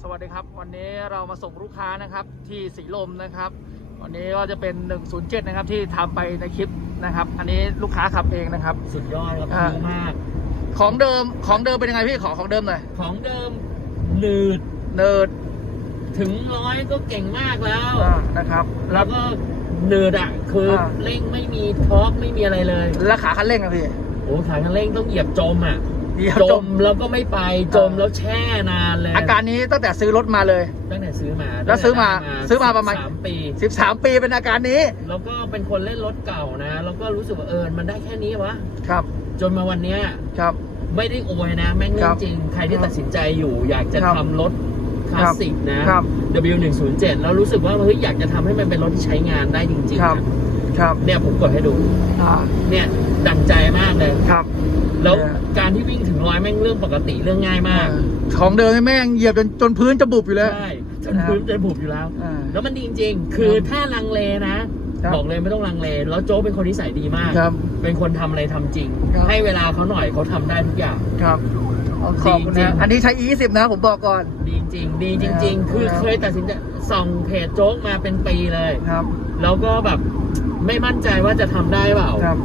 สวัสดีครับ วันนี้เรามาส่งลูกค้านะครับที่สีลมนะครับ วันนี้ก็จะเป็น 107 นะครับที่ทำไปในคลิปนะครับ อันนี้ลูกค้าขับเองนะครับ สุดยอดครับอ่าดีมาก ของเดิมของเดิมเป็นยังไงพี่ขอของเดิมหน่อยของเดิมหนืดเนิร์ดถึงร้อยก็เก่งมากแล้วอ่านะครับ แล้แล้ววก็หนืดอะคืออาเร่งไม่มีทอร์กไม่มีอะไรเลย แล้วขาคันเร่งอะพี่โอ้ขาคันเร่งต้องเหยียบจมอะ เหยียบจจมมแล้วก็ไม่ไปจมอ่าแล้วแช่นานเลยอาการนี้ตั้งแต่ซื้อรถมาเลย ตั้งแต่ซื้อมาแล้วซื้อมาซื้อมาประมาณสามปี13ปีเป็นอาการนี้ แล้วก็เป็นคนเล่นรถเก่านะแล้วก็รู้สึกว่าเออมันได้แค่นี้วะครับ จนมาวันเนี้ยครับ ไม่ได้อวยนะ แม่งเรื่คอรังบจริงใครที่ตัดสินใจอยู่ อยากจะครับทำรถ คลาสสิกนะ ครับ W107 แล้วรู้สึกว่าเฮ้ยอยากจะทำให้มันเป็นรถที่ใช้งานได้จริงๆครับนะครับเนี่ยผมกดให้ดู อ่าเนี่ยดังใจมากเลย ครับ แล้วเนี่ย การที่วิ่งถึงร้อยแม่งเรื่องปกติเรื่องง่ายมาก ของเดิมนี่แม่งเหยียบจนจนพื้นจะบุบอยู่เลยใช่จนพื้นจะบุบอยู่แล้ว อ่า แล้วมันดีจริงๆ คือครับถ้าลังเลนะ ครับ บอกเลยไม่ต้องลังเล แล้วโจ้เป็นคนนิสัยดีมาก ครับ เป็นคนทำอะไรทำจริง ครับ ให้เวลาเขาหน่อยเขาทำได้ทุกอย่าง ครับ ขอบคุณจรินะงๆอันนี้ใช้ E10 นะ ผมบอกก่อน ดีจริงๆดีจริง ๆ คือครับเคยตัดสินใจส่องเพจโจ๊กมาเป็นปีเลยครับ แล้วก็แบบไม่มั่นใจว่าจะทำได้เปล่าครับ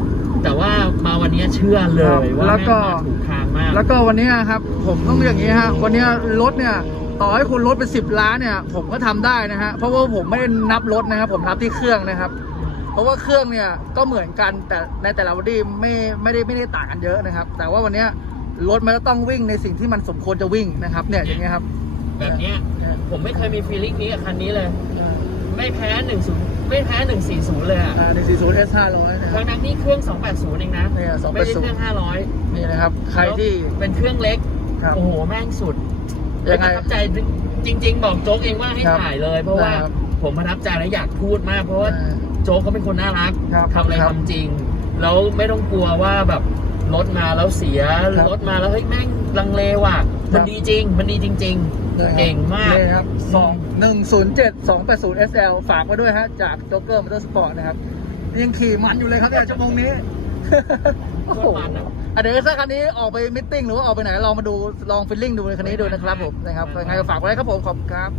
แต่ว่ามาวันนี้เชื่อเลยว่าแล้วแม่งก็มาถูกทางมาก แล้วก็วันนี้ครับ ผมต้องอย่างนี้ฮะ วันนี้รถเนี่ยต่อให้คุณรถเป็นสิบล้านเนี่ย ผมก็ทำได้นะฮะ เพราะว่าผมไม่ได้นับรถนะครับ ผมนับที่เครื่องนะครับ เพราะว่าเครื่องเนี่ยก็เหมือนกันแต่ในแต่ละวันดีไม่ไม่ได้ไม่ได้ต่างกันเยอะนะครับ แต่ว่าวันเนี้ย รถมันก็ต้องวิ่งในสิ่งที่มันสมควรจะวิ่งนะครับเนี่ยอย่างเงี้ยครับ แบบเนี้ยผมไม่เคยมีฟีลลิ่งนี้กับคันนี้เลย ไม่แพ้หนึ่งศูนย์ไม่แพ้หนึ่งสี่ศูนย์เลยอะอ่าหนึ่งสี่ศูนย์เอสห้าร้อยนะคทั้รับงนั้นนี่เครื่องสองแปดศูนย์เองนะเนี่ย280ไม่ได้เครื่องห้าร้อยนี่นะครับ ใครที่เป็นเครื่องเล็กครับโอ้โหแม่งสุดยังไงประทับใจจริง ๆ บอกโจ๊กเองว่าให้ครับถ่ายเลย เพราะว่าครับผมประทับใจและอยากพูดมาก เพราะว่าอ่าโจ๊กเขาเป็นคนน่ารักครับทำอะไรครับทำจริง แล้วไม่ต้องกลัวว่าแบบ รถมาแล้วเสียครับรถมาแล้วเฮ้ยแม่งลังเลว่ะครัมันบ ดีจริง มันดีจริง ๆ เก่งมาก นี่ครับสองหนึ่งศูนย์เจ็ดสองแปดศูนย์ SL ฝากไว้ด้วยฮะ จากโจ๊กเกอร์มอเตอร์สปอร์ตนะครับ ยังขี่มันอยู่เลยครับเนี่ยชั่วโมงนี้ โอ้โหโคตรมันอะ อะเดี๋ยวถ้าคันนี้ออกไปมิทติ้งหรือว่าออกไปไหนลองมาดู ลองฟิลลิ่งดูในคันนี้ดูนะครับผมนะครับยังไงก็ฝากไว้ครับผม ขอบคุณครับ